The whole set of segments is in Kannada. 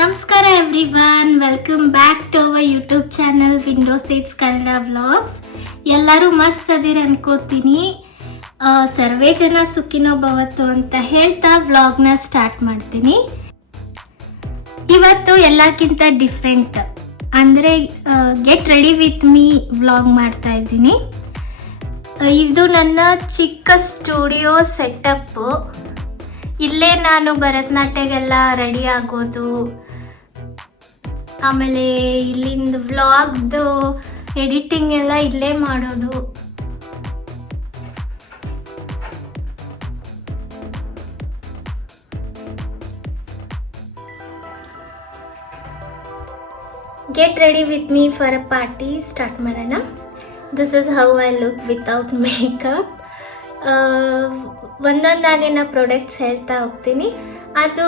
ನಮಸ್ಕಾರ everyone, welcome back to our YouTube channel windows seats Kannada vlogs. ಎಲ್ಲರೂ ಮಸ್ತ್ ಅದಿರ ಅನ್ಕೋತೀನಿ. ಸರ್ವೇ ಜನ ಸುಖಿನೋ ಭವತ್ತು ಅಂತ ಹೇಳ್ತಾ ವ್ಲಾಗ್ನ ಸ್ಟಾರ್ಟ್ ಮಾಡ್ತೀನಿ. ಇವತ್ತು ಎಲ್ಲಕ್ಕಿಂತ ಡಿಫ್ರೆಂಟ್ ಅಂದರೆ get ready with me vlog ಮಾಡ್ತಾ ಇದ್ದೀನಿ. ಇದು ನನ್ನ ಚಿಕ್ಕ ಸ್ಟುಡಿಯೋ ಸೆಟಪ್ಪು. ಇಲ್ಲೇ ನಾನು ಭರತನಾಟ್ಯಕ್ಕೆಲ್ಲ ರೆಡಿ ಆಗೋದು, ಆಮೇಲೆ ಇಲ್ಲಿಂದ ವ್ಲಾಗ್ದು ಎಡಿಟಿಂಗ್ ಎಲ್ಲ ಇಲ್ಲೇ ಮಾಡೋದು. Get ready with me for a party start ಮಾಡೋಣ. This is how I look without makeup. ಒಂದೊಂದಾಗಿ ನಾ ಪ್ರಾಡಕ್ಟ್ಸ್ ಹೇಳ್ತಾ ಹೋಗ್ತೀನಿ. ಅದು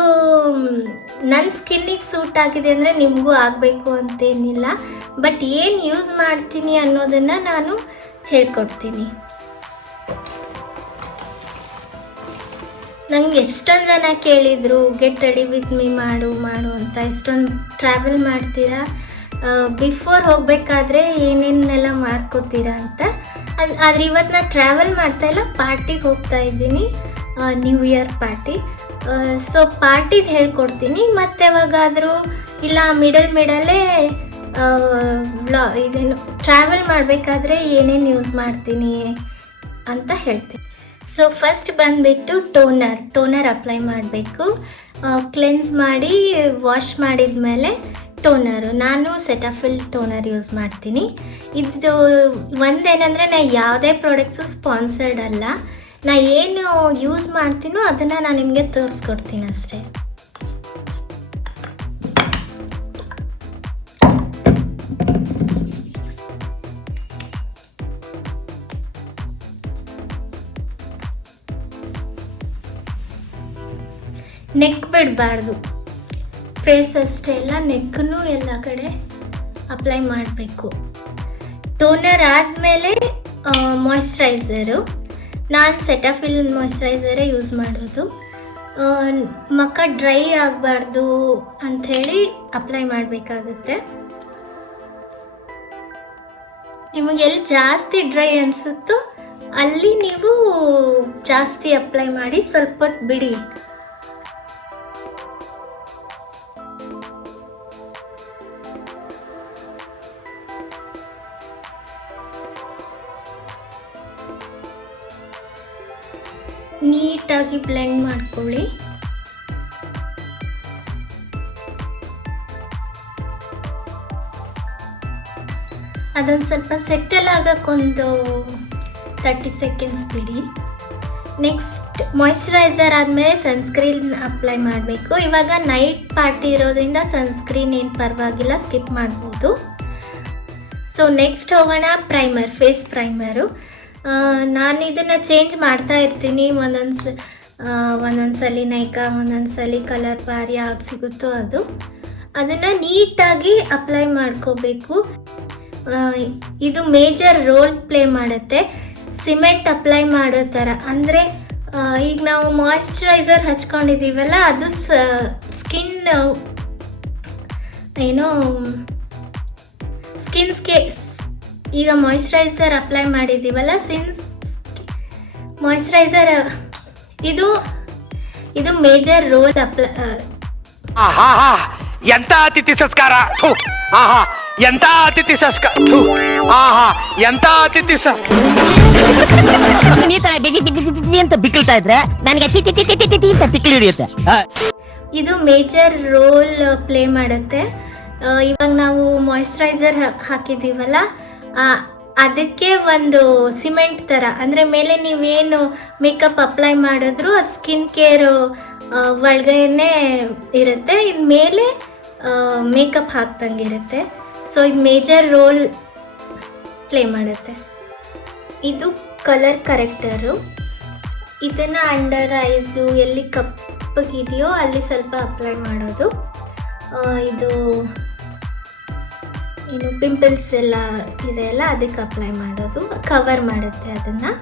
ನನ್ನ ಸ್ಕಿನ್ನಿಗೆ ಸೂಟ್ ಆಗಿದೆ ಅಂದರೆ ನಿಮಗೂ ಆಗಬೇಕು ಅಂತೇನಿಲ್ಲ, ಬಟ್ ಏನು ಯೂಸ್ ಮಾಡ್ತೀನಿ ಅನ್ನೋದನ್ನು ನಾನು ಹೇಳ್ಕೊಡ್ತೀನಿ. ನಂಗೆ ಎಷ್ಟೊಂದು ಜನ ಕೇಳಿದರು ಗೆಟ್ ರೆಡಿ ವಿತ್ ಮೀ ಮಾಡು ಅಂತ. ಎಷ್ಟೊಂದು ಟ್ರಾವೆಲ್ ಮಾಡ್ತೀರಾ, ಬಿಫೋರ್ ಹೋಗಬೇಕಾದ್ರೆ ಏನೇನೆಲ್ಲ ಮಾಡ್ಕೋತೀರಾ ಅಂತ. ಆದರೆ ಇವತ್ತು ನಾನು ಟ್ರಾವೆಲ್ ಮಾಡ್ತಾಯಿಲ್ಲ, ಪಾರ್ಟಿಗೆ ಹೋಗ್ತಾ ಇದ್ದೀನಿ, ನ್ಯೂ ಇಯರ್ ಪಾರ್ಟಿ. ಸೊ ಪಾರ್ಟಿದು ಹೇಳ್ಕೊಡ್ತೀನಿ. ಮತ್ತು ಯಾವಾಗಾದರೂ ಇಲ್ಲ ಮಿಡಲೇ ಇದೇನು ಟ್ರಾವೆಲ್ ಮಾಡಬೇಕಾದ್ರೆ ಏನೇನು ಯೂಸ್ ಮಾಡ್ತೀನಿ ಅಂತ ಹೇಳ್ತೀನಿ. ಸೊ ಫಸ್ಟ್ ಬಂದುಬಿಟ್ಟು ಟೋನರ್ ಅಪ್ಲೈ ಮಾಡಬೇಕು. ಕ್ಲೆನ್ಸ್ ಮಾಡಿ ವಾಶ್ ಮಾಡಿದ ಮೇಲೆ ಟೋನರು. ನಾನು ಸೆಟಫಿಲ್ ಟೋನರ್ ಯೂಸ್ ಮಾಡ್ತೀನಿ. ಇದು ಒಂದೇನೆಂದರೆ ನಾ ಯಾವುದೇ ಪ್ರಾಡಕ್ಟ್ಸು ಸ್ಪಾನ್ಸರ್ಡ್ ಅಲ್ಲ. ನಾ ಏನು ಯೂಸ್ ಮಾಡ್ತೀನೋ ಅದನ್ನು ನಾನು ನಿಮಗೆ ತೋರಿಸ್ಕೊಡ್ತೀನಿ ಅಷ್ಟೇ. ನೆಕ್ ಬಿಡಬಾರ್ದು, ಫೇಸ್ ಅಷ್ಟೇ ಎಲ್ಲ, ನೆಕ್ಕನ್ನು ಎಲ್ಲ ಕಡೆ ಅಪ್ಲೈ ಮಾಡಬೇಕು. ಟೋನರ್ ಆದಮೇಲೆ ಮಾಯ್ಶ್ಚರೈಸರು. ನಾನು ಸೆಟಫಿಲ್ ಮಾಯ್ಶ್ಚರೈಸರೇ ಯೂಸ್ ಮಾಡೋದು. ಮುಖ ಡ್ರೈ ಆಗಬಾರ್ದು ಅಂಥೇಳಿ ಅಪ್ಲೈ ಮಾಡಬೇಕಾಗುತ್ತೆ. ನಿಮಗೆ ಎಲ್ಲಿ ಜಾಸ್ತಿ ಡ್ರೈ ಅನಿಸುತ್ತೋ ಅಲ್ಲಿ ನೀವು ಜಾಸ್ತಿ ಅಪ್ಲೈ ಮಾಡಿ ಸ್ವಲ್ಪ ಹೊತ್ತು ಬಿಡಿ. ನೀಟಾಗಿ ಬ್ಲೆಂಡ್ ಮಾಡ್ಕೊಳ್ಳಿ. ಅದೊಂದು ಸ್ವಲ್ಪ ಸೆಟಲ್ ಆಗೋಕ್ಕೊಂದು 30 ಸೆಕೆಂಡ್ಸ್ ಬಿಡಿ. ನೆಕ್ಸ್ಟ್ ಮಾಯ್ಶ್ಚರೈಸರ್ ಆದಮೇಲೆ ಸನ್ಸ್ಕ್ರೀನ್ ಅಪ್ಲೈ ಮಾಡಬೇಕು. ಇವಾಗ ನೈಟ್ ಪಾರ್ಟಿ ಇರೋದ್ರಿಂದ ಸನ್ಸ್ಕ್ರೀನ್ ಏನು ಪರವಾಗಿಲ್ಲ, ಸ್ಕಿಪ್ ಮಾಡ್ಬೋದು. ಸೊ ನೆಕ್ಸ್ಟ್ ಹೋಗೋಣ ಪ್ರೈಮರ್, ಫೇಸ್ ಪ್ರೈಮರು. ನಾನು ಇದನ್ನು ಚೇಂಜ್ ಮಾಡ್ತಾ ಇರ್ತೀನಿ. ಒಂದೊಂದ್ಸಲಿ ನೈಕಾ, ಒಂದೊಂದ್ಸಲಿ ಕಲರ್ ಬಾರ್ ಯಾವ್ದು ಸಿಗುತ್ತೋ ಅದನ್ನು ನೀಟಾಗಿ ಅಪ್ಲೈ ಮಾಡ್ಕೋಬೇಕು. ಇದು ಮೇಜರ್ ರೋಲ್ ಪ್ಲೇ ಮಾಡುತ್ತೆ ಸಿಮೆಂಟ್ ಅಪ್ಲೈ ಮಾಡೋ ಥರ. ಅಂದರೆ ಈಗ ನಾವು ಮಾಯ್ಶ್ಚರೈಸರ್ ಹಚ್ಕೊಂಡಿದ್ದೀವಲ್ಲ, ಅದು ಸ್ಕಿನ್ ಈಗ ಮಾಯ್ಶ್ಚರೈಸರ್ ಅಪ್ಲೈ ಮಾಡಿದ್ದೀವಲ್ಲ, ಮಾಯ್ಶ್ಚರೈಸರ್ ಇದು ಮೇಜರ್ ರೋಲ್ ಎಂತ ಅತಿಥಿ ಸಂಸ್ಕಾರ, ಎಂತ ಅತಿಥಿ ಸಂಸ್ಕಾರ, ಎಂತ ಅತಿಥಿ ಅಂತ ಬಿಕ್ಕಳ್ತಾ ಇದ್ರೆ ನನಗೆ ತಿಕ್ಕಿ ಹಿಡಿಯುತ್ತೆ. ಇದು ಮೇಜರ್ ರೋಲ್ ಪ್ಲೇ ಮಾಡುತ್ತೆ. ಇವಾಗ ನಾವು ಮಾಯ್ಶ್ಚರೈಸರ್ ಹಾಕಿದ್ದೀವಲ್ಲ, ಅದಕ್ಕೆ ಒಂದು ಸಿಮೆಂಟ್ ಥರ, ಅಂದರೆ ಮೇಲೆ ನೀವೇನು ಮೇಕಪ್ ಅಪ್ಲೈ ಮಾಡಿದ್ರು ಅದು ಸ್ಕಿನ್ ಕೇರ್ ಒಳಗೇನೆ ಇರುತ್ತೆ, ಇದು ಮೇಲೆ ಮೇಕಪ್ ಹಾಕ್ದಂಗಿರುತ್ತೆ. ಸೊ ಇದು ಮೇಜರ್ ರೋಲ್ ಪ್ಲೇ ಮಾಡುತ್ತೆ. ಇದು ಕಲರ್ ಕರೆಕ್ಟರು. ಇದನ್ನು ಅಂಡರ್ ಐಸು ಎಲ್ಲಿ ಕಪ್ಪಗಿದೆಯೋ ಅಲ್ಲಿ ಸ್ವಲ್ಪ ಅಪ್ಲೈ ಮಾಡೋದು. ಇದು ಪಿಂಪಲ್ಸ್ ಎಲ್ಲ ಇದೆಯಲ್ಲ ಅದಕ್ಕೆ ಅಪ್ಲೈ ಮಾಡೋದು, ಕವರ್ ಮಾಡುತ್ತೆ ಅದನ್ನು.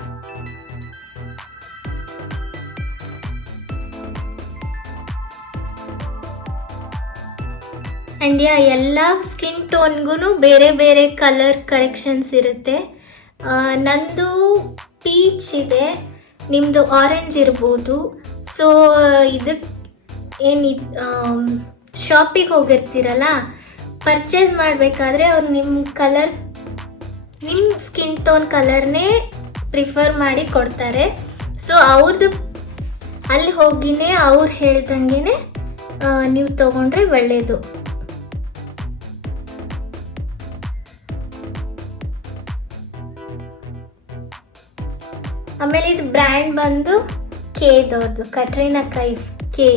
ಆ್ಯಂಡ್ ಎಲ್ಲ ಸ್ಕಿನ್ ಟೋನ್ಗೂ ಬೇರೆ ಬೇರೆ ಕಲರ್ ಕರೆಕ್ಷನ್ಸ್ ಇರುತ್ತೆ. ನಂದು ಪೀಚ್ ಇದೆ, ನಿಮ್ಮದು ಆರೆಂಜ್ ಇರ್ಬೋದು. ಸೊ ಇದಕ್ಕೆ ಏನು ಶಾಪಿಗೆ ಹೋಗಿರ್ತೀರಲ್ಲ, ಪರ್ಚೇಸ್ ಮಾಡಬೇಕಾದ್ರೆ ಅವ್ರು ನಿಮ್ಮ ಸ್ಕಿನ್ ಟೋನ್ ಕಲರ್ನೇ ಪ್ರಿಫರ್ ಮಾಡಿ ಕೊಡ್ತಾರೆ. ಸೊ ಅವ್ರದ್ದು ಅಲ್ಲಿ ಹೋಗಿನೇ ಅವ್ರು ಹೇಳ್ದಂಗೆ ನೀವು ತೊಗೊಂಡ್ರೆ ಒಳ್ಳೆಯದು. ಆಮೇಲೆ ಇದು ಬ್ರ್ಯಾಂಡ್ ಬಂದು ಕೇದವ್ರದ್ದು, ಕಟ್ರೀನಾ ಕೈಫ್ ಕೆ.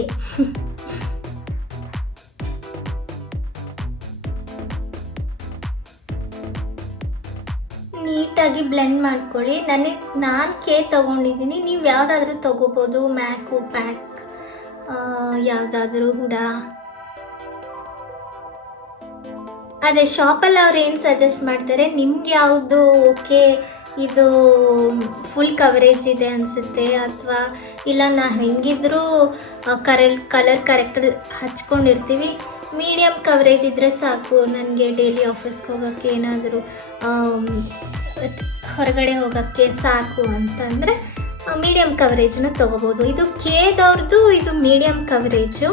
ನೀಟಾಗಿ ಬ್ಲೆಂಡ್ ಮಾಡ್ಕೊಳ್ಳಿ. ನಾನು ಕೆ ತೊಗೊಂಡಿದ್ದೀನಿ, ನೀವು ಯಾವುದಾದ್ರೂ ತೊಗೋಬೋದು. ಮ್ಯಾಕು, ಪ್ಯಾಕ್, ಯಾವುದಾದ್ರೂ ಹುಡಾ. ಅದೇ ಶಾಪಲ್ಲಿ ಅವ್ರು ಏನು ಸಜೆಸ್ಟ್ ಮಾಡ್ತಾರೆ, ನಿಮ್ಗೆ ಯಾವುದು ಓಕೆ, ಇದು ಫುಲ್ ಕವರೇಜ್ ಇದೆ ಅನಿಸುತ್ತೆ, ಅಥವಾ ಇಲ್ಲ ನಾವು ಹೆಂಗಿದ್ರೂ ಕಲರ್ ಕರೆಕ್ಟ್ ಹಚ್ಕೊಂಡಿರ್ತೀವಿ, ಮೀಡಿಯಮ್ ಕವರೇಜ್ ಇದ್ದರೆ ಸಾಕು, ನನಗೆ ಡೈಲಿ ಆಫೀಸ್ಗೆ ಹೋಗೋಕ್ಕೆ ಏನಾದರೂ ಹೊರಗಡೆ ಹೋಗೋಕ್ಕೆ ಸಾಕು ಅಂತಂದರೆ ಮೀಡಿಯಮ್ ಕವರೇಜನ್ನ ತೊಗೋಬೋದು. ಇದು ಕೇದವ್ರದ್ದು ಇದು ಮೀಡಿಯಮ್ ಕವರೇಜು,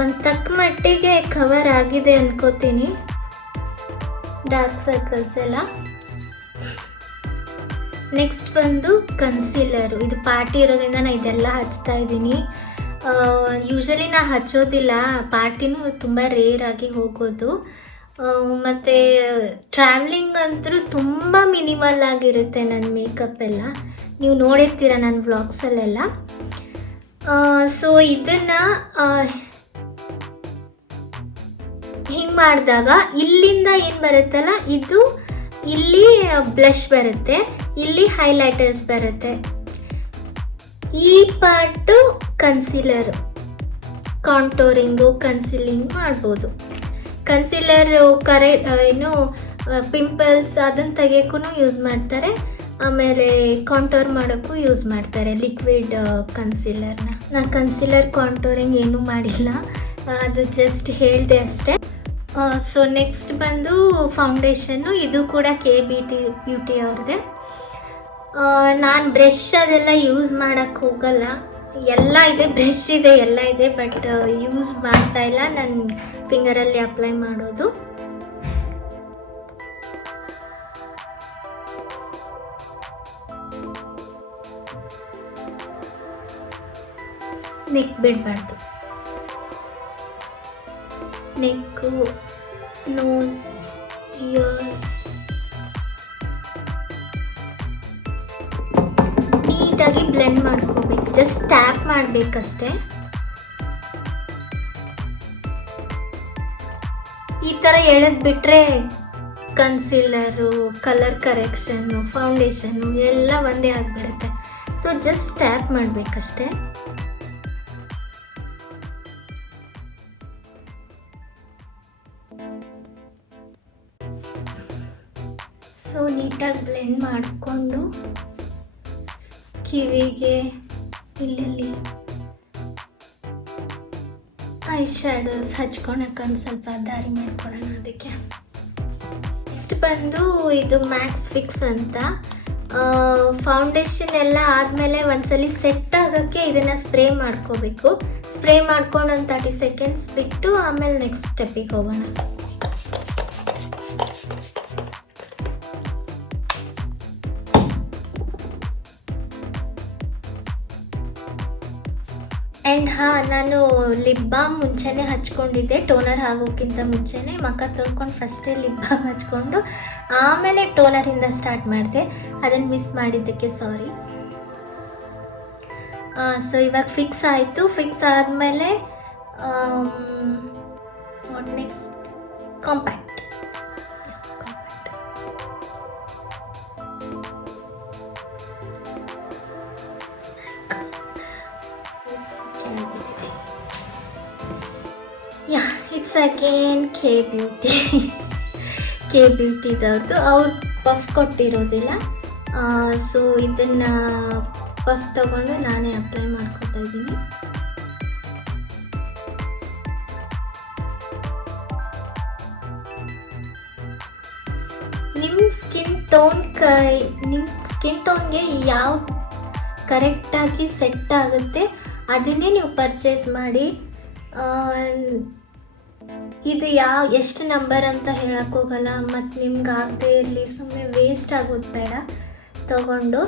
ಒಂದು ತಕ್ಕ ಮಟ್ಟಿಗೆ ಕವರ್ ಆಗಿದೆ ಅನ್ಕೋತೀನಿ, ಡಾರ್ಕ್ ಸರ್ಕಲ್ಸ್ ಎಲ್ಲ. ನೆಕ್ಸ್ಟ್ ಬಂದು ಕನ್ಸೀಲರು. ಇದು ಪಾರ್ಟಿ ಇರೋದ್ರಿಂದ ನಾನು ಇದೆಲ್ಲ ಹಚ್ತಾ ಇದ್ದೀನಿ. ಯೂಶಲಿ ನಾನು ಹಚ್ಚೋದಿಲ್ಲ, ಪಾರ್ಟಿನೂ ತುಂಬ ರೇರಾಗಿ ಹೋಗೋದು. ಮತ್ತು ಟ್ರಾವ್ಲಿಂಗ್ ಅಂತೂ ತುಂಬ ಮಿನಿಮಲ್ ಆಗಿರುತ್ತೆ ನನ್ನ ಮೇಕಪ್ ಎಲ್ಲ, ನೀವು ನೋಡಿರ್ತೀರ ನನ್ನ ವ್ಲಾಗ್ಸಲ್ಲೆಲ್ಲ. ಸೊ ಇದನ್ನು ಹಿಂಗೆ ಮಾಡಿದಾಗ ಇಲ್ಲಿಂದ ಏನು ಬರುತ್ತಲ್ಲ, ಇದು ಇಲ್ಲಿ ಬ್ಲಷ್ ಬರುತ್ತೆ, ಇಲ್ಲಿ ಹೈಲೈಟರ್ಸ್ ಬರುತ್ತೆ, ಈ ಪಾರ್ಟು ಕನ್ಸೀಲರು, ಕಾಂಟೋರಿಂಗು ಕನ್ಸೀಲಿಂಗ್ ಮಾಡ್ಬೋದು. ಕನ್ಸೀಲರು ಏನು ಪಿಂಪಲ್ಸ್ ಅದನ್ನು ತೆಗಿಯೋಕ್ಕೂ ಯೂಸ್ ಮಾಡ್ತಾರೆ, ಆಮೇಲೆ ಕಾಂಟೋರ್ ಮಾಡೋಕ್ಕೂ ಯೂಸ್ ಮಾಡ್ತಾರೆ ಲಿಕ್ವಿಡ್ ಕನ್ಸೀಲರ್ನ. ನಾನು ಕನ್ಸೀಲರ್ ಕಾಂಟೋರಿಂಗ್ ಏನೂ ಮಾಡಿಲ್ಲ, ಅದು ಜಸ್ಟ್ ಹೇಳಿದೆ ಅಷ್ಟೇ. ಸೊ ನೆಕ್ಸ್ಟ್ ಬಂದು ಫೌಂಡೇಶನ್ನು. ಇದು ಕೂಡ ಬ್ಯೂಟಿ ಅವ್ರದ್ದೇ. ನಾನು ಬ್ರಷ್ ಅದೆಲ್ಲ ಯೂಸ್ ಮಾಡೋಕ್ಕೆ ಹೋಗಲ್ಲ, ಎಲ್ಲ ಇದೆ, ಬ್ರಷ್ ಇದೆ, ಎಲ್ಲ ಇದೆ, ಬಟ್ ಯೂಸ್ ಮಾಡ್ತಾ ಇಲ್ಲ, ನನ್ನ ಫಿಂಗರಲ್ಲಿ ಅಪ್ಲೈ ಮಾಡೋದು. ನೆಕ್ ಬಿಡಬಾರ್ದು, ನೆಕ್ಕು, ನೋಸ್, ಇಯರ್ಸ್ ನೀಟಾಗಿ ಬ್ಲೆಂಡ್ ಮಾಡ್ಕೋಬೇಕು, ಜಸ್ಟ್ ಟ್ಯಾಪ್ ಮಾಡಬೇಕಷ್ಟೆ. ಈ ಥರ ಎಳೆದ್ಬಿಟ್ರೆ ಕನ್ಸೀಲರು, ಕಲರ್ ಕರೆಕ್ಷನ್ನು, ಫೌಂಡೇಶನ್ನು ಎಲ್ಲ ಒಂದೇ ಆಗಿಬಿಡುತ್ತೆ. ಸೊ ಜಸ್ಟ್ ಟ್ಯಾಪ್ ಮಾಡಬೇಕಷ್ಟೆ. ಸೊ ನೀಟಾಗಿ ಬ್ಲೆಂಡ್ ಮಾಡಿಕೊಂಡು ಕಿವಿಗೆ ಇಲ್ಲಿ ಐ ಶ್ಯಾಡೋಸ್ ಹಚ್ಕೊಳಕ್ಕೆ ಒಂದು ಸ್ವಲ್ಪ ದಾರಿ ಮಾಡ್ಕೊಡೋಣ ಅದಕ್ಕೆ. ನೆಕ್ಸ್ಟ್ ಬಂದು ಇದು ಮ್ಯಾಕ್ಸ್ ಫಿಕ್ಸ್ ಅಂತ. ಫೌಂಡೇಶನ್ ಎಲ್ಲ ಆದಮೇಲೆ ಒಂದ್ಸಲಿ ಸೆಟ್ ಆಗೋಕ್ಕೆ ಇದನ್ನು ಸ್ಪ್ರೇ ಮಾಡ್ಕೋಬೇಕು. ಸ್ಪ್ರೇ ಮಾಡ್ಕೊಂಡು ಒಂದು 30 ಸೆಕೆಂಡ್ಸ್ ಬಿಟ್ಟು ಆಮೇಲೆ ನೆಕ್ಸ್ಟ್ ಸ್ಟೆಪ್ಪಿಗೆ ಹೋಗೋಣ. ಆ್ಯಂಡ್ ನಾನು ಲಿಪ್ ಬಾಮ್ ಮುಂಚೆನೇ ಹಚ್ಕೊಂಡಿದ್ದೆ, ಟೋನರ್ ಆಗೋಕ್ಕಿಂತ ಮುಂಚೆನೇ ಮುಖ ತೊಳ್ಕೊಂಡು ಫಸ್ಟೇ ಲಿಪ್ ಬಾಮ್ ಹಚ್ಕೊಂಡು ಆಮೇಲೆ ಟೋನರಿಂದ ಸ್ಟಾರ್ಟ್ ಮಾಡಿದೆ. ಅದನ್ನು ಮಿಸ್ ಮಾಡಿದ್ದಕ್ಕೆ ಸಾರಿ. ಸೊ ಇವಾಗ ಫಿಕ್ಸ್ ಆಯಿತು. ಫಿಕ್ಸ್ ಆದಮೇಲೆ what next? Compact. It's again K ಬ್ಯೂಟಿದವ್ರದ್ದು. ಅವ್ರು ಪಫ್ ಕೊಟ್ಟಿರೋದಿಲ್ಲ, ಸೊ ಇದನ್ನು ಪಫ್ ತಗೊಂಡು ನಾನೇ ಅಪ್ಲೈ ಮಾಡ್ಕೊತಾ ಇದ್ದೀನಿ. ನಿಮ್ಮ ಸ್ಕಿನ್ ಟೋನ್ಗೆ ಯಾವ ಕರೆಕ್ಟಾಗಿ ಸೆಟ್ ಆಗುತ್ತೆ ಅದನ್ನೇ ನೀವು ಪರ್ಚೇಸ್ ಮಾಡಿ. ಇದು ಎಷ್ಟು ನಂಬರ್ ಅಂತ ಹೇಳೋಕ್ಕೋಗಲ್ಲ, ಮತ್ತು ನಿಮ್ಗೆ ಆಗದೆ ಇರಲಿ, ಸುಮ್ಮನೆ ವೇಸ್ಟ್ ಆಗೋದು ಬೇಡ ತಗೊಂಡು.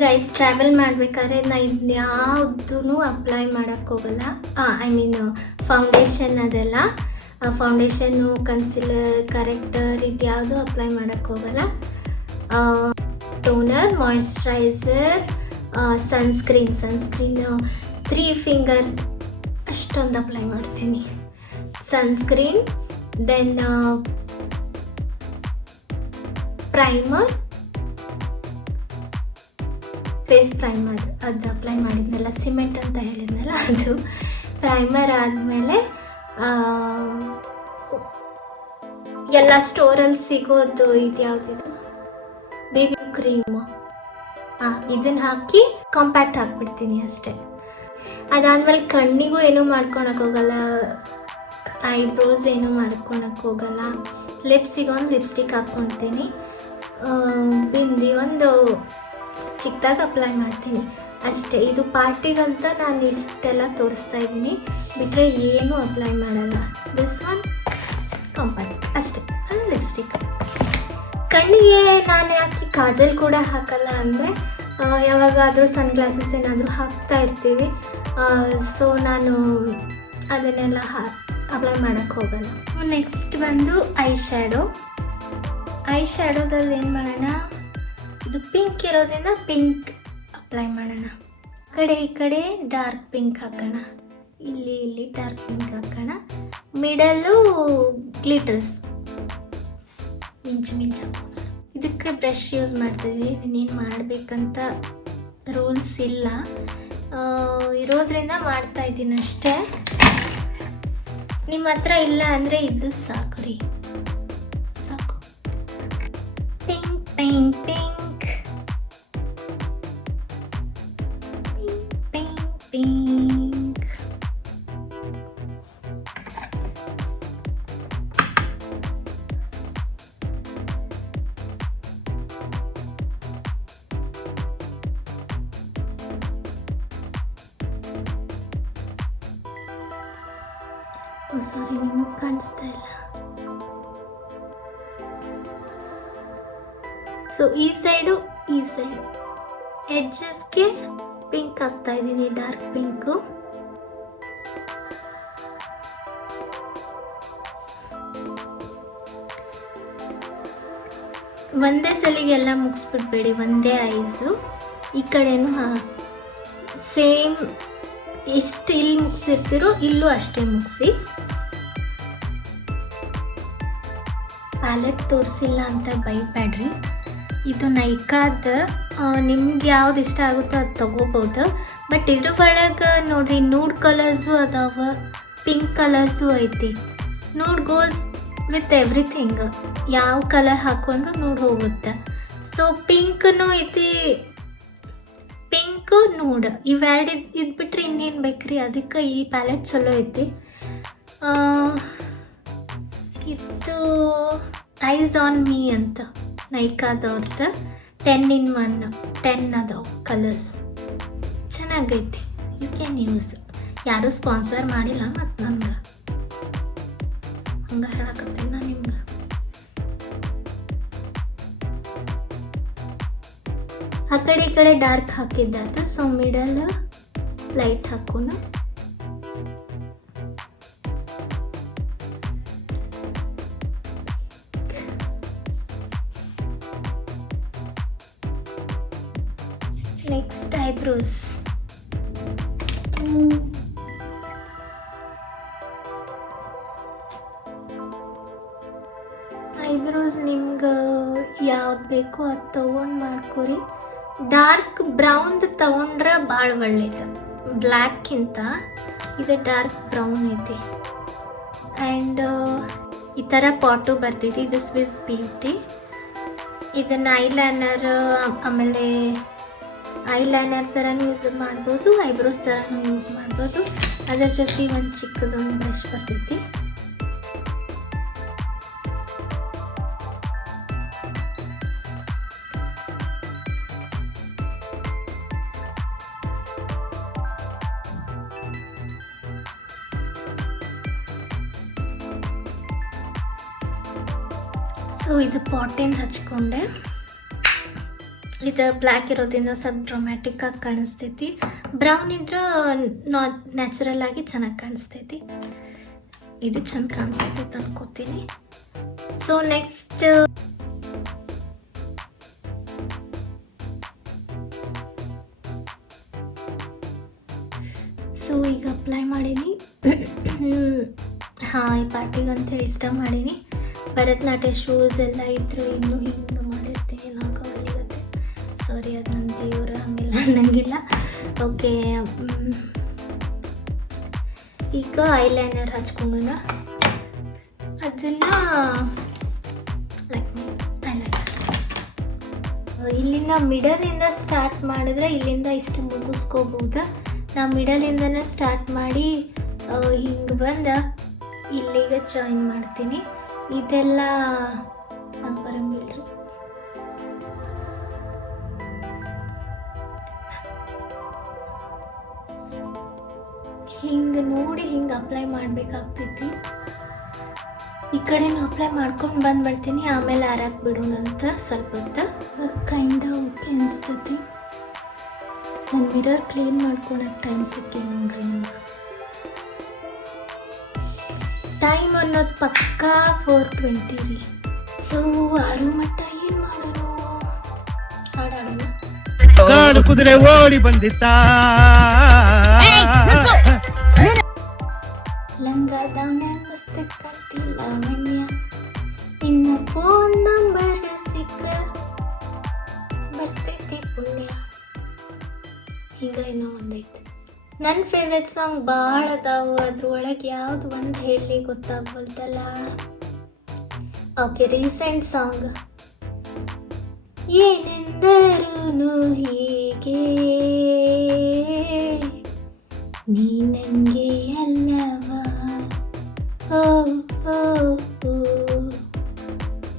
ಗೈಸ್, ಟ್ರಾವೆಲ್ ಮಾಡಬೇಕಾದ್ರೆ ನಾನು ಇದನ್ನ ಯಾವುದೂ ಅಪ್ಲೈ ಮಾಡೋಕ್ಕೋಗಲ್ಲ. ಐ ಮೀನ್ ಫೌಂಡೇಶನ್ ಅದೆಲ್ಲ, ಫೌಂಡೇಶನ್ನು, ಕನ್ಸಿಲರ್, ಕರೆಕ್ಟರ್ ಇದು ಯಾವುದೂ ಅಪ್ಲೈ ಮಾಡೋಕ್ಕೋಗಲ್ಲ. ಟೋನರ್, ಮಾಯಿಶ್ಚರೈಸರ್, ಸನ್ಸ್ಕ್ರೀನ್ 3 ಫಿಂಗರ್ ಅಷ್ಟೊಂದು ಅಪ್ಲೈ ಮಾಡ್ತೀನಿ. Sunscreen, then primer, face primer ಅದು ಅಪ್ಲೈ ಮಾಡಿದ್ನಲ್ಲ, ಸಿಮೆಂಟ್ ಅಂತ ಹೇಳಿದ್ನಲ್ಲ ಅದು ಪ್ರೈಮರ್. ಆದಮೇಲೆ ಎಲ್ಲ ಸ್ಟೋರಲ್ಲಿ ಸಿಗೋದು ಇದು ಯಾವುದಿದು ಬೇಬಿ ಕ್ರೀಮು, ಇದನ್ನು ಹಾಕಿ ಕಾಂಪ್ಯಾಕ್ಟ್ ಹಾಕ್ಬಿಡ್ತೀನಿ ಅಷ್ಟೇ. ಅದಾದಮೇಲೆ ಕಣ್ಣಿಗೂ ಏನೂ ಮಾಡ್ಕೊಳಕ್ಕೋಗಲ್ಲ, ಐಬ್ರೋಸ್ ಏನೂ ಮಾಡ್ಕೊಳಕ್ಕೋಗಲ್ಲ. ಲಿಪ್ಸಿಗೆ ಒಂದು ಲಿಪ್ಸ್ಟಿಕ್ ಹಾಕ್ಕೊಳ್ತೀನಿ, ಬಿಂದಿ ಒಂದು ಚಿಕ್ಕದಾಗಿ ಅಪ್ಲೈ ಮಾಡ್ತೀನಿ ಅಷ್ಟೇ. ಇದು ಪಾರ್ಟಿಗಂತ ನಾನು ಇಷ್ಟೆಲ್ಲ ತೋರಿಸ್ತಾ ಇದ್ದೀನಿ, ಬಿಟ್ಟರೆ ಏನೂ ಅಪ್ಲೈ ಮಾಡಲ್ಲ. ದಿಸ್ ಒನ್ ಕಾಂಪ್ಯಾಕ್ಟ್ ಅಷ್ಟೇ, ಅದು ಲಿಪ್ಸ್ಟಿಕ್. ಕಣ್ಣಿಗೆ ನಾನು ಯಾಕೆ ಕಾಜಲ್ ಕೂಡ ಹಾಕಲ್ಲ ಅಂದರೆ, ಯಾವಾಗಾದರೂ ಸನ್ಗ್ಲಾಸಸ್ ಏನಾದರೂ ಹಾಕ್ತಾ ಇರ್ತೀವಿ, ಸೊ ನಾನು ಅದನ್ನೆಲ್ಲ ಅಪ್ಲೈ ಮಾಡೋಕ್ಕೆ ಹೋಗಲ್ಲ. ನೆಕ್ಸ್ಟ್ ಬಂದು ಐ ಶ್ಯಾಡೋದಲ್ಲಿ ಏನು ಮಾಡೋಣ, ಇದು ಪಿಂಕ್ ಇರೋದ್ರಿಂದ ಪಿಂಕ್ ಅಪ್ಲೈ ಮಾಡೋಣ. ಈ ಕಡೆ ಡಾರ್ಕ್ ಪಿಂಕ್ ಹಾಕೋಣ, ಇಲ್ಲಿ ಡಾರ್ಕ್ ಪಿಂಕ್ ಹಾಕೋಣ. ಮಿಡಲ್ಲು ಗ್ಲಿಟರ್ಸ್ ಮಿಂಚು ಹಾಕೋಣ. ಇದಕ್ಕೆ ಬ್ರಷ್ ಯೂಸ್ ಮಾಡ್ತಿದ್ವಿ, ಇದನ್ನೇನು ಮಾಡಬೇಕಂತ ರೂಲ್ಸ್ ಇಲ್ಲ, ಇರೋದ್ರಿಂದ ಮಾಡ್ತಾ ಇದ್ದೀನಿ ಅಷ್ಟೇ. ನಿಮ್ಮ ಹತ್ರ ಇಲ್ಲ ಅಂದರೆ ಇದು ಸಾಕು ರೀ, ಸಾಕು. Pink pink pink pink pink. Sorry, ನಿಮಗೆ ಕಾಣಿಸ್ತಾ ಇಲ್ಲ. ಸೊ ಈ ಸೈಡು ಎಡ್ಜಸ್ಗೆ ಪಿಂಕ್ ಹಾಕ್ತಾ ಇದ್ದೀನಿ, ಡಾರ್ಕ್ ಪಿಂಕು. ಒಂದೇ ಸಲಿಗೆಲ್ಲ ಮುಗಿಸ್ಬಿಡ್ಬೇಡಿ, ಒಂದೇ ಐಸು. ಈ ಕಡೆನೂ ಸೇಮ್ ಎಷ್ಟು ಇಲ್ಲಿ ಮುಗಿಸಿರ್ತೀರೋ ಇಲ್ಲೂ ಅಷ್ಟೇ ಮುಗಿಸಿ. ಪ್ಯಾಲೆಟ್ ತೋರಿಸಿಲ್ಲ ಅಂತ ಬೈಬೇಡ್ರಿ, ಇದು ನೈಕಾದ, ನಿಮ್ಗೆ ಯಾವ್ದು ಇಷ್ಟ ಆಗುತ್ತೋ ಅದು ತೊಗೋಬೋದು. ಬಟ್ ಇದ್ರ ಒಳಗೆ ನೋಡ್ರಿ, ನೂಡ್ ಕಲರ್ಸು ಅದಾವ, ಪಿಂಕ್ ಕಲರ್ಸು ಐತಿ. ನೂಡ್ ಗೋಸ್ ವಿತ್ ಎವ್ರಿಥಿಂಗ್, ಯಾವ ಕಲರ್ ಹಾಕ್ಕೊಂಡ್ರು ನೂಡ್ ಹೋಗುತ್ತೆ. ಸೊ ಪಿಂಕ್ನೂ ಐತಿ, ಪಿಂಕು ನೂಡ್ ಇವೆರಡು ಇದ್ಬಿಟ್ರೆ ಇನ್ನೇನು ಬೇಕ್ರಿ. ಅದಕ್ಕೆ ಈ ಪ್ಯಾಲೆಟ್ ಚಲೋ ಐತಿ. ಇದು ಐಸ್ ಆನ್ ಮೀ ಅಂತ ನೈಕಾದವ್ರದ್ದು 10 ಅದಾವ ಕಲರ್ಸ್, ಚೆನ್ನಾಗೈತಿ, ಯು ಕ್ಯಾನ್ ಯೂಸ್. ಯಾರೂ ಸ್ಪಾನ್ಸರ್ ಮಾಡಿಲ್ಲ, ಮತ್ತು ನಂಗೆ ಹಂಗೆ ಹೇಳಕತ್ತೀನಿ ನಾನು ನಿಮ್ಗೆ. ಆ ಕಡೆ ಈ ಕಡೆ ಡಾರ್ಕ್ ಹಾಕಿದ್ದಾಯ್ತು, ಸೊ ಮಿಡಲ್ ಲೈಟ್ ಹಾಕೋಣ. Next eyebrows. ಐಬ್ರೋಸ್ ನಿಮ್ಗೆ ಯಾವ್ದು ಬೇಕೋ ಅದು ತೊಗೊಂಡು ಮಾಡ್ಕೊರಿ. ಡಾರ್ಕ್ ಬ್ರೌನ್ದು ತೊಗೊಂಡ್ರೆ ಭಾಳ ಒಳ್ಳೇದು, ಬ್ಲ್ಯಾಕ್ಕಿಂತ ಇದು ಡಾರ್ಕ್ ಬ್ರೌನ್ ಐತಿ. ಆ್ಯಂಡ್ ಈ ಥರ ಪಾಟು ಬರ್ತೈತಿ, ಇದು ಸ್ವಿಸ್ ಬ್ಯೂಟಿ. ಇದನ್ನು ಐಲೈನರ್, ಆಮೇಲೆ ಐಲೈನರ್ ಥರನೂ ಯೂಸ್ ಮಾಡ್ಬೋದು, ಐಬ್ರೋಸ್ ಥರನೂ ಯೂಸ್ ಮಾಡ್ಬೋದು. ಅದರ ಜೊತೆ ಒಂದು ಚಿಕ್ಕದೊಂದು ಬ್ರಷ್ ಬರ್ತೈತಿ. ಸೊ ಇದು ಪಾಟಿಂದ ಹಚ್ಕೊಂಡೆ. ಇದು ಬ್ಲ್ಯಾಕ್ ಇರೋದ್ರಿಂದ ಸ್ವಲ್ಪ ಡ್ರೊಮ್ಯಾಟಿಕ್ ಆಗಿ ಕಾಣಿಸ್ತೈತಿ. ಬ್ರೌನ್ ಇದ್ರೆ ನ್ಯಾಚುರಲ್ ಆಗಿ ಚೆನ್ನಾಗಿ ಕಾಣಿಸ್ತೈತಿ. ಇದು ಚಂದ ಕಾಣಿಸ್ತೈತಿ ಅನ್ಕೋತೀನಿ. ಸೊ ನೆಕ್ಸ್ಟ್ ಸೊ ಈಗ ಅಪ್ಲೈ ಮಾಡೀನಿ. ಹಾಂ, ಈ ಪಾರ್ಟಿಗೆ ಅಂತೇಳಿ ಇಷ್ಟ ಮಾಡೀನಿ. ಭರತನಾಟ್ಯ ಶೂಸ್ ಎಲ್ಲ ಇದ್ರೆ ಇನ್ನೂ ಹಿಂಗೆ ಮಾಡಿರ್ತೀನಿ. ನಾಲ್ಕು ಅಲ್ಲಿಗತ್ತೆ. ಸಾರಿ, ಅದು ನನ್ನ ದೇವ್ರ ಹಂಗೆಲ್ಲ ಅನ್ನಂಗಿಲ್ಲ. ಓಕೆ, ಈಗ ಐಲೈನರ್ ಹಚ್ಕೊಂಡನ. ಅದನ್ನು ಇಲ್ಲಿಂದ ಮಿಡಲಿಂದ ಸ್ಟಾರ್ಟ್ ಮಾಡಿದ್ರೆ ಇಲ್ಲಿಂದ ಇಷ್ಟು ಮುಗಿಸ್ಕೋಬೋದು. ನಾ ಮಿಡಲಿಂದನೇ ಸ್ಟಾರ್ಟ್ ಮಾಡಿ ಹಿಂಗೆ ಬಂದು ಇಲ್ಲಿಗೆ ಜಾಯಿನ್ ಮಾಡ್ತೀನಿ. ಇದೆಲ್ಲ ನಂಗೆ ಬರಂಗಿಲ್ಲ. ಹಿಂಗೆ ನೋಡಿ ಹಿಂಗೆ ಅಪ್ಲೈ ಮಾಡಬೇಕಾಗ್ತೈತಿ. ಈ ಕಡೆನೂ ಅಪ್ಲೈ ಮಾಡ್ಕೊಂಡು ಬಂದ್ಬಿಡ್ತೀನಿ. ಆಮೇಲೆ ಆರಾಕ್ ಬಿಡೋಣಂತ ಸ್ವಲ್ಪ ಹೊತ್ತು. ಕೈಂಡ ಓಕೆ ಅನಿಸ್ತೈತಿ. ನನ್ನ ಮಿರರ್ ಕ್ಲೀನ್ ಮಾಡ್ಕೊಳಕ್ಕೆ ಟೈಮ್ ಸಿಕ್ಕಿಲ್ಲ ನೋಡ್ರಿ ನಂಗೆ. ಟೈಮ್ ಅನ್ನೋದು ಪಕ್ಕಾ 4:20 ರೀ. ಸೊ 6 ಮಟ್ಟ ಏನು ಮಾಡೋಣ? ಹಾಡಾಡೋಣ. ಕಾಡು ಕುದುರೆ ಓಡಿ ಬಂದಿತ್ತ, ಲಂಗ ದಾವಣ ಮಸ್ತ್ ಕಾಣ್ತಿ ಲಾವಣ್ಯ, ನಿನ್ನ ಫೋನ್ ನಂಬರ್ ಸಿಕ್ಕರೆ ಬರ್ತೈತಿ ಪುಣ್ಯ. ಈಗ ಏನೋ ಒಂದೈತಿ. ನನ್ನ ಫೇವ್ರೆಟ್ ಸಾಂಗ್ ಭಾಳ ಅದಾವು. ಅದ್ರೊಳಗೆ ಯಾವ್ದು ಒಂದು ಹೇಳಿ ಗೊತ್ತಾಗ್ಬಲ್ತಲ್ಲ. Okay, recent song. ಏನೆಂದರೂ ಹೀಗೆ ನೀ ನನಗೆ ಅಲ್ಲವಾ, ಓ ಓ ಓ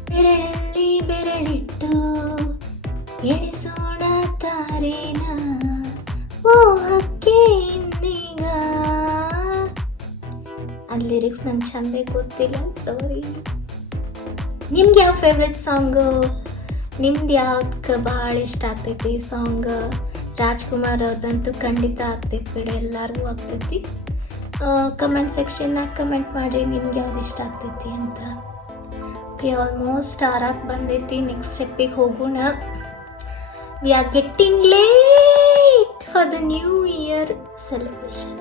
ಬೆರಳಲ್ಲಿ ಬೆರಳಿಟ್ಟು ಎಣಿಸೋಣ ತಾರೇನ, ಓ ಹಕ್ಕೆ ಇಂದೀಗ. ಅದು ಲಿರಿಕ್ಸ್ ನಂಗೆ ಚಂದೇ ಗೊತ್ತಿಲ್ಲ, ಸಾರಿ. ನಿಮ್ಗೆ ಯಾವ ಫೇವ್ರೆಟ್ ಸಾಂಗು? ನಿಮ್ದು ಯಾವ್ದಕ್ಕೆ ಭಾಳ ಇಷ್ಟ ಆಗ್ತೈತಿ ಈ ಸಾಂಗ್? ರಾಜ್ಕುಮಾರ್ ಅವ್ರದ್ದಂತೂ ಖಂಡಿತ ಆಗ್ತೈತಿ ಬಿಡಿ, ಎಲ್ಲರಿಗೂ ಆಗ್ತೈತಿ. ಕಮೆಂಟ್ ಸೆಕ್ಷನ್ನಾಗ ಕಮೆಂಟ್ ಮಾಡಿರಿ ನಿಮ್ಗೆ ಯಾವ್ದು ಇಷ್ಟ ಆಗ್ತೈತಿ ಅಂತ. ಓಕೆ, ಆಲ್ಮೋಸ್ಟ್ ಆರಾಕ್ ಬಂದೈತಿ. ನೆಕ್ಸ್ಟ್ ಸ್ಟೆಪ್ಪಿಗೆ ಹೋಗೋಣ. We are getting late for the new year celebration.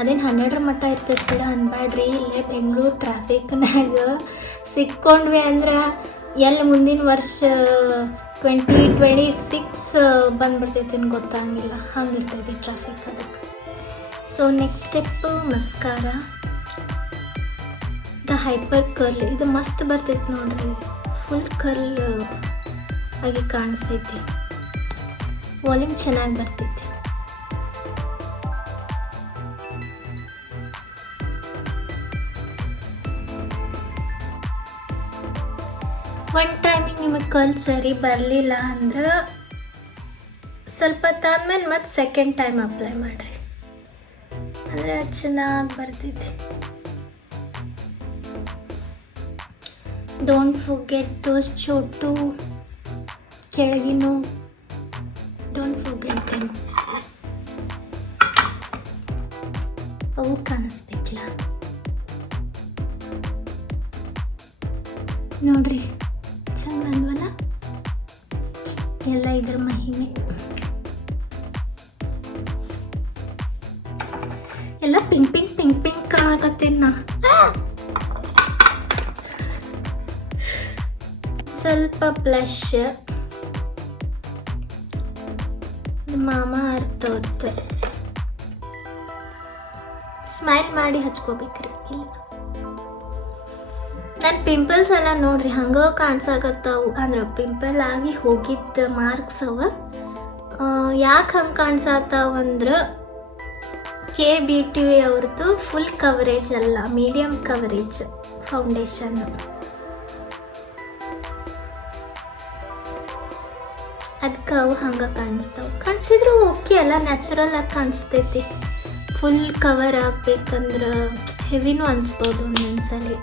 ಅದೇನು 12 ಮಟ್ಟ ಇರ್ತೈತಿ ಬಿಡ ಅನ್ಬ್ಯಾಡ್ರಿ. ಇಲ್ಲೇ ಬೆಂಗಳೂರು ಟ್ರಾಫಿಕ್ನಾಗ ಸಿಕ್ಕೊಂಡ್ವಿ ಅಂದ್ರೆ ಎಲ್ಲಿ ಮುಂದಿನ ವರ್ಷ 2026 ಬಂದ್ಬಿಡ್ತೈತಿ ಅಂತ ಗೊತ್ತಾಗಿಲ್ಲ, ಹಂಗಿರ್ತೈತಿ ಟ್ರಾಫಿಕ್. ಅದಕ್ಕೆ so next step mascara. The hyper curl. ಇದು ಮಸ್ತ್ ಬರ್ತೈತಿ ನೋಡ್ರಿ, ಫುಲ್ ಕರ್ಲ್ ಆಗಿ ಕಾಣಿಸ್ತೈತಿ. ವಾಲ್ಯೂಮ್ ಚೆನ್ನಾಗಿ ಬರ್ತೈತಿ. ಒನ್ ಟೈಮಿಗೆ ನಿಮಗೆ ಕರ್ಲ್ ಸರಿ ಬರಲಿಲ್ಲ ಅಂದ್ರೆ ಸ್ವಲ್ಪ ಹೊತ್ತಾದ್ಮೇಲೆ ಮತ್ತೆ ಸೆಕೆಂಡ್ ಟೈಮ್ ಅಪ್ಲೈ ಮಾಡಿರಿ, ಅಂದರೆ ಚೆನ್ನಾಗಿ ಬರ್ತೈತಿ. ಡೋಂಟ್ ಫರ್ಗೆಟ್ ದೋಸ್ ಚೋಟು ಕೆಳಗಿನೂ, ಡೋಂಟ್ ಫರ್ಗೆಟ್ ದೆಮ್. ಅವು ಕಾಣಿಸ್ಬೇಕಲ್ಲ ನೋಡ್ರಿ, ಚಂದ ಬಂದ್ವಲ್ಲ. ಎಲ್ಲ ಇದ್ರ ಮಹಿಮೆ. ಎಲ್ಲ ಪಿಂಕ್ ಪಿಂಕ್ ಪಿಂಕ್ ಪಿಂಕ್ ಕಾಣಕತ್ತೀನಿ ನಾ. ಸ್ವಲ್ಪ ಬ್ಲಷ್, ಮಾಮಾ ಅರ್ಥ ಅವ್ರದ್ದು. ಸ್ಮೈಲ್ ಮಾಡಿ ಹಚ್ಕೋಬೇಕ್ರಿ. ಇಲ್ಲ, ನನ್ನ ಪಿಂಪಲ್ಸ್ ಎಲ್ಲ ನೋಡ್ರಿ ಹಂಗೆ ಕಾಣಿಸಾಕತ್ತಾವು. ಅಂದ್ರೆ ಪಿಂಪಲ್ ಆಗಿ ಹೋಗಿದ್ದ ಮಾರ್ಕ್ಸ್ ಅವ. ಯಾಕೆ ಹಂಗೆ ಕಾಣಿಸಾತಾವಂದ್ರೆ KBT ಅವ್ರದ್ದು ಫುಲ್ ಕವರೇಜ್ ಅಲ್ಲ, ಮೀಡಿಯಮ್ ಕವರೇಜ್ ಫೌಂಡೇಶನ್. ಅದಕ್ಕೆ ಅವು ಹಂಗೆ ಕಾಣಿಸ್ತಾವೆ. ಕಾಣಿಸಿದ್ರು ಓಕೆ ಅಲ್ಲ, ನ್ಯಾಚುರಲ್ ಆಗಿ ಕಾಣಿಸ್ತೈತಿ. ಫುಲ್ ಕವರ್ ಆಗ್ಬೇಕಂದ್ರೆ ಹೆವಿನೂ ಅನಿಸ್ಬೋದು ಒಂದೊಂದ್ಸಲಿ.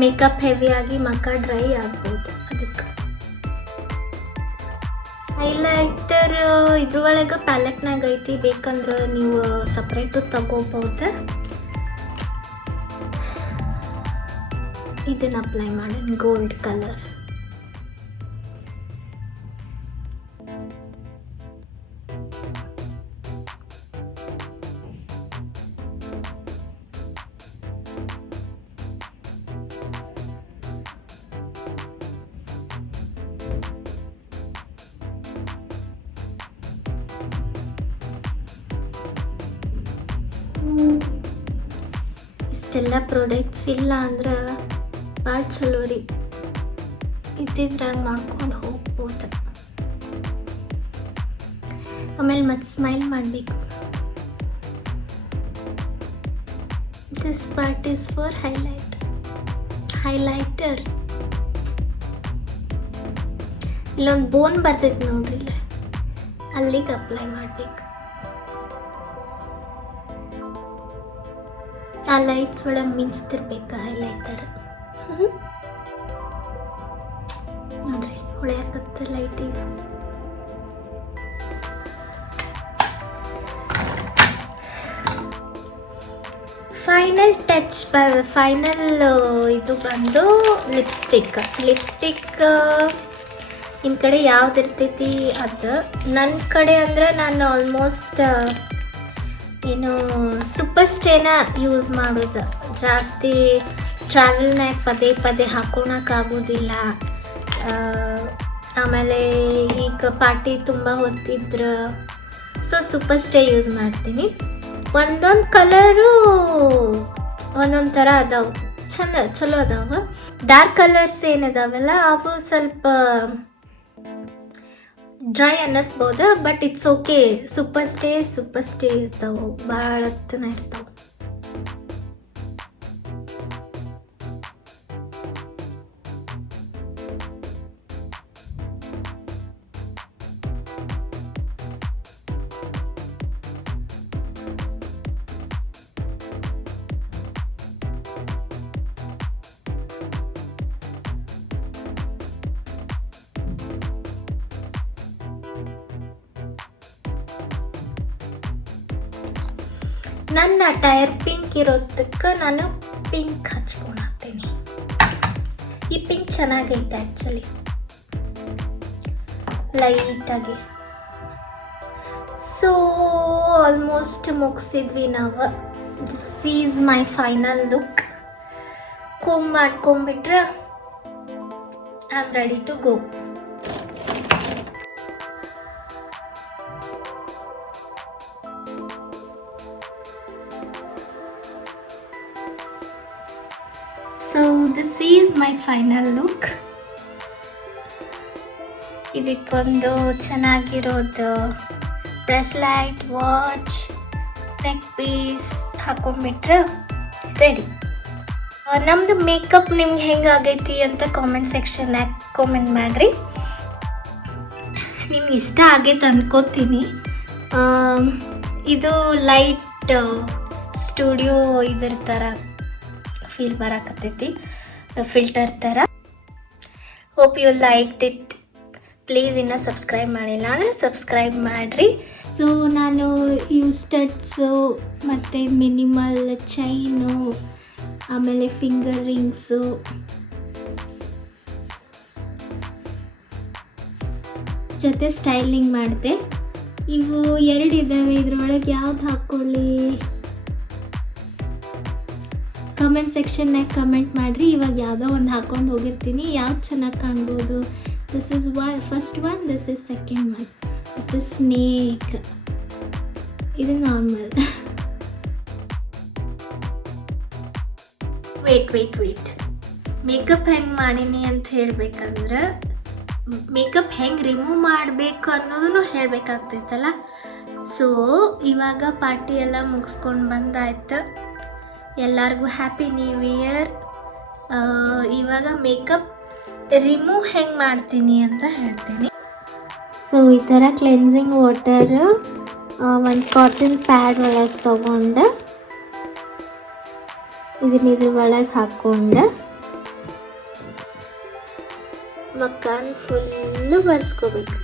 ಮೇಕಪ್ ಹೆವಿಯಾಗಿ ಮುಖ ಡ್ರೈ ಆಗ್ಬೋದು. ಅದಕ್ಕೆ ಹೈಲೈಟರ್ ಇದ್ರೊಳಗೆ ಪ್ಯಾಲೆಟ್ನಾಗ ಐತಿ, ಬೇಕಂದ್ರೆ ನೀವು ಸಪ್ರೇಟು ತಗೋಬೋದು. ಇದನ್ನು ಅಪ್ಲೈ ಮಾಡಿ ಗೋಲ್ಡ್ ಕಲರ್. ಇಷ್ಟೆಲ್ಲ ಪ್ರಾಡಕ್ಟ್ಸ್ ಇಲ್ಲ ಅಂದ್ರೆ ಭಾಳ ಚಲೋ ರೀ, ಇದ್ದಿದ್ರಾಗ ಮಾಡ್ಕೊಂಡು ಹೋಗ್ಬೋದು. ಆಮೇಲೆ ಮತ್ತೆ ಸ್ಮೈಲ್ ಮಾಡಬೇಕು. This part is for highlighter. ಇಲ್ಲೊಂದು ಬೋನ್ ಬರ್ತೈತೆ ನೋಡ್ರಿ, ಇಲ್ಲ ಅಲ್ಲಿಗೆ ಅಪ್ಲೈ ಮಾಡಬೇಕು. ಆ ಲೈಟ್ಸ್ ಒಳಗೆ ಮಿಂಚ್ತಿರ್ಬೇಕು ಹೈಲೈಟರ್. ನೋಡ್ರಿ ಹೊಳೆಯಕತ್ತ ಲೈಟ್ ಈಗ. ಫೈನಲ್ ಟಚ್ ಫೈನಲ್ ಇದು ಬಂದು ಲಿಪ್ಸ್ಟಿಕ್. ನಿಮ್ಮ ಕಡೆ ಯಾವ್ದು ಇರ್ತೈತಿ ಅದು. ನನ್ನ ಕಡೆ ಅಂದ್ರೆ ನಾನು ಆಲ್ಮೋಸ್ಟ್ ಏನು ಸೂಪರ್ ಸ್ಟೇನ ಯೂಸ್ ಮಾಡೋದು ಜಾಸ್ತಿ. ಟ್ರಾವೆಲ್ನಾಗ ಪದೇ ಪದೇ ಹಾಕೋಣಕ್ಕಾಗೋದಿಲ್ಲ. ಆಮೇಲೆ ಈಗ ಪಾರ್ಟಿ ತುಂಬ ಹೊತ್ತಿದ್ರೆ ಸೊ ಸೂಪರ್ ಸ್ಟೇ ಯೂಸ್ ಮಾಡ್ತೀನಿ. ಒಂದೊಂದು ಕಲರು ಒಂದೊಂದು ಥರ ಅದಾವೆ, ಚಲೋ ಅದಾವೆ. ಡಾರ್ಕ್ ಕಲರ್ಸ್ ಏನದಾವಲ್ಲ ಅವು ಸ್ವಲ್ಪ ಡ್ರೈ ಅನ್ನಿಸ್ಬೋದು, but it's okay. Super stay ಇರ್ತಾವೆ, ಭಾಳ ಹೊತ್ತನ ಇರ್ತಾವೆ. ನನ್ನ ಟೈರ್ ಪಿಂಕ್ ಇರೋದಕ್ಕೆ ನಾನು ಪಿಂಕ್ ಹಚ್ಕೊಳತ್ತೀನಿ. ಈ ಪಿಂಕ್ ಚೆನ್ನಾಗೈತೆ ಆ್ಯಕ್ಚುಲಿ, ಲೈಟಾಗಿ. ಸೊ ಆಲ್ಮೋಸ್ಟ್ ಮುಗಿಸಿದ್ವಿ ನಾವು. This is my final look. Comb ಮಾಡ್ಕೊಂಬಿಟ್ರೆ I am ready to go. So this is my final look. ಇದಕ್ಕೊಂದು ಚೆನ್ನಾಗಿರೋದು ಬ್ರೆಸ್ಲೈಟ್, ವಾಚ್, ನೆಕ್ ಪೀಸ್ ಹಾಕೊಂಡ್ಬಿಟ್ರೆ ರೆಡಿ. ನಮ್ಮದು ಮೇಕಪ್ ನಿಮ್ಗೆ ಹೆಂಗಾಗೈತಿ ಅಂತ ಕಾಮೆಂಟ್ ಸೆಕ್ಷನ್ನಾಗ ಕಾಮೆಂಟ್ ಮಾಡಿರಿ. ನಿಮ್ಗೆ ಇಷ್ಟ ಆಗೈತೆ ಅನ್ಕೋತೀನಿ. ಇದು ಲೈಟ್ ಸ್ಟುಡಿಯೋ ಇದ್ರ ಥರ ಫೀಲ್ ಬರಾಕತ್ತೈತಿ, ಫಿಲ್ಟರ್ ಥರ. Hope you liked it. Please ಇನ್ನೂ ಸಬ್ಸ್ಕ್ರೈಬ್ ಮಾಡಿಲ್ಲ ಅಂದರೆ ಸಬ್ಸ್ಕ್ರೈಬ್ ಮಾಡಿರಿ. ಸೊ ನಾನು ಇವು ಸ್ಟಡ್ಸು ಮತ್ತು ಮಿನಿಮಲ್ ಚೈನು, ಆಮೇಲೆ ಫಿಂಗರ್ ರಿಂಗ್ಸು, ಜೊತೆ ಸ್ಟೈಲಿಂಗ್ ಮಾಡಿದೆ. ಇವು 2 ಇದ್ದಾವೆ, ಇದ್ರೊಳಗೆ ಯಾವ್ದು ಹಾಕ್ಕೊಳ್ಳಿ ಕಮೆಂಟ್ ಸೆಕ್ಷನ್ನಾಗ ಕಮೆಂಟ್ ಮಾಡಿರಿ. ಇವಾಗ ಯಾವುದೋ ಒಂದು ಹಾಕ್ಕೊಂಡು ಹೋಗಿರ್ತೀನಿ, ಯಾವ್ದು ಚೆನ್ನಾಗಿ ಕಾಣ್ಬೋದು. This is first one, this is second one. This is snake, ಇದು ನಾರ್ಮಲ್. ವೇಟ್ ಮೇಕಪ್ ಹೆಂಗೆ ಮಾಡೀನಿ ಅಂತ ಹೇಳ್ಬೇಕಂದ್ರೆ, ಮೇಕಪ್ ಹೆಂಗೆ ರಿಮೂವ್ ಮಾಡಬೇಕು ಅನ್ನೋದನ್ನು ಹೇಳಬೇಕಾಗ್ತೈತಲ್ಲ. ಸೊ ಇವಾಗ ಪಾರ್ಟಿ ಎಲ್ಲ ಮುಗಿಸ್ಕೊಂಡು ಬಂದಾಯ್ತು. ಎಲ್ಲರಿಗೂ ಹ್ಯಾಪಿ ನ್ಯೂ ಇಯರ್. ಇವಾಗ ಮೇಕಪ್ ರಿಮೂವ್ ಹೆಂಗೆ ಮಾಡ್ತೀನಿ ಅಂತ ಹೇಳ್ತೀನಿ. ಸೊ ಈ ಥರ ಕ್ಲೆನ್ಸಿಂಗ್ ವಾಟರ್ ಒಂದು ಕಾಟನ್ ಪ್ಯಾಡ್ ಒಳಗೆ ತೊಗೊಂಡು ಇದನ್ನ ಇದ್ರ ಒಳಗೆ ಹಾಕ್ಕೊಂಡು ಮಕ್ಕನ ಫುಲ್ಲು ಬರ್ಸ್ಕೋಬೇಕು.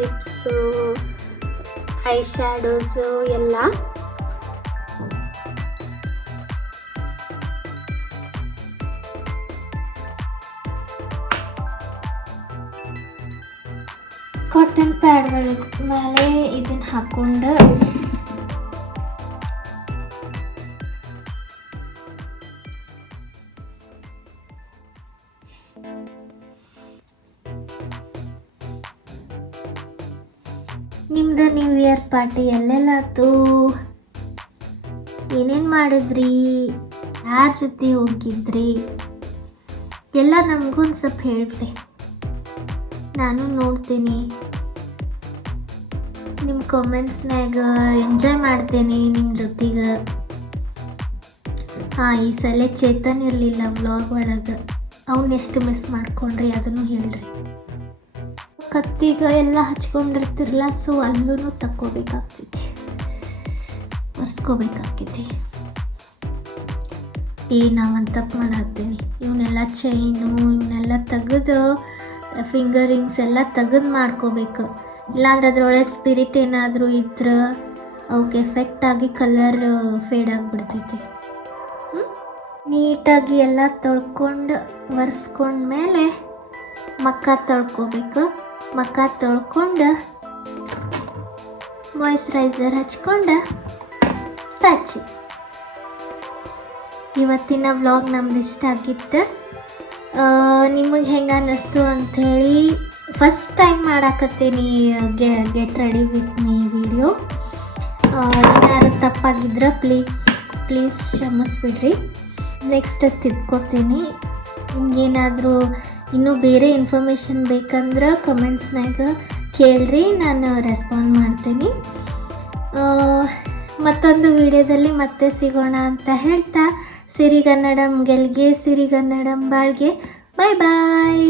ಲಿಪ್ಸು, ಐ ಶ್ಯಾಡೋಸು ಎಲ್ಲ. ಕಾಟನ್ ಪ್ಯಾಡ್ ಮೇಲೆ ಇದನ್ನು ಹಾಕ್ಕೊಂಡು ನಿಮ್ದು ನ್ಯೂ ಇಯರ್ ಪಾರ್ಟಿ ಎಲ್ಲೆಲ್ಲಾತು? ಏನೇನು ಮಾಡಿದ್ರಿ? ಯಾರ ಜೊತೆ ಹೋಗಿದ್ರಿ? ಎಲ್ಲ ನಮಗೊಂದು ಸ್ವಲ್ಪ ಹೇಳ್ರಿ, ನಾನು ನೋಡ್ತೀನಿ. ನಿಮ್ಮ ಕಾಮೆಂಟ್ಸ್ನಾಗ ಎಂಜಾಯ್ ಮಾಡ್ತೇನೆ ನಿಮ್ಮ ಜೊತೆಗೆ. ಈ ಸಲ ಚೇತನ್ ಇರಲಿಲ್ಲ ವ್ಲಾಗ್ ಒಳಗೆ, ಅವನ್ನೆಷ್ಟು ಮಿಸ್ ಮಾಡ್ಕೊಂಡ್ರಿ ಅದನ್ನು ಹೇಳ್ರಿ. ಕತ್ತಿಗೆ ಎಲ್ಲ ಹಚ್ಕೊಂಡಿರ್ತಿರಲ್ಲ, ಸೊ ಅಲ್ಲೂ ತಕ್ಕೋಬೇಕಾಗ್ತೈತಿ, ಒರೆಸ್ಕೋಬೇಕಾಗ್ತೈತಿ. ನಾವೊಂದು ತಪ್ಪು ಮಾಡತ್ತೀನಿ. ಇವನ್ನೆಲ್ಲ ಚೈನು ಇವನ್ನೆಲ್ಲ ತೆಗೆದು ಫಿಂಗರಿಂಗ್ಸ್ ಎಲ್ಲ ತೆಗೆದು ಮಾಡ್ಕೋಬೇಕು. ಇಲ್ಲಾಂದ್ರೆ ಅದ್ರೊಳಗೆ ಸ್ಪಿರಿಟ್ ಏನಾದರೂ ಇದ್ರೆ ಅವಕ್ಕೆ ಎಫೆಕ್ಟ್ ಆಗಿ ಕಲರ್ ಫೇಡ್ ಆಗಿಬಿಡ್ತೈತಿ. ನೀಟಾಗಿ ಎಲ್ಲ ತೊಳ್ಕೊಂಡು ಒರೆಸ್ಕೊಂಡ್ಮೇಲೆ ಮಕ್ಕ ತೊಳ್ಕೊಬೇಕು. ಮಕ್ಕ ತೊಳ್ಕೊಂಡು ಮಾಯಿಶ್ಚರೈಸರ್ ಹಚ್ಕೊಂಡು ಸಾಚಿ. ಇವತ್ತಿನ ವ್ಲಾಗ್ ನಮ್ದು ಇಷ್ಟ ಆಗಿತ್ತು. ನಿಮಗೆ ಹೆಂಗೆ ಅನ್ನಿಸ್ತು ಅಂಥೇಳಿ ಫಸ್ಟ್ ಟೈಮ್ ಮಾಡಾಕತ್ತೀನಿ get ready with me video. ಏನಾದ್ರು ತಪ್ಪಾಗಿದ್ರೆ ಪ್ಲೀಸ್ ಕ್ಷಮಿಸ್ಬಿಡ್ರಿ. ನೆಕ್ಸ್ಟ್ ತಿದ್ಕೋತೀನಿ. ನಿಮ್ಗೇನಾದರೂ ಇನ್ನೂ ಬೇರೆ ಇನ್ಫಾರ್ಮೇಷನ್ ಬೇಕಂದ್ರೆ ಕಮೆಂಟ್ಸ್ನಾಗ ಕೇಳ್ರಿ, ನಾನು ರೆಸ್ಪಾಂಡ್ ಮಾಡ್ತೀನಿ. ಮತ್ತೊಂದು ವಿಡಿಯೋದಲ್ಲಿ ಮತ್ತೆ ಸಿಗೋಣ ಅಂತ ಹೇಳ್ತಾ, ಸಿರಿಗನ್ನಡಂ ಗೆಲ್ಗೆ, ಸಿರಿಗನ್ನಡಂ ಬಾಳ್ಗೆ. ಬಾಯ್ ಬಾಯ್.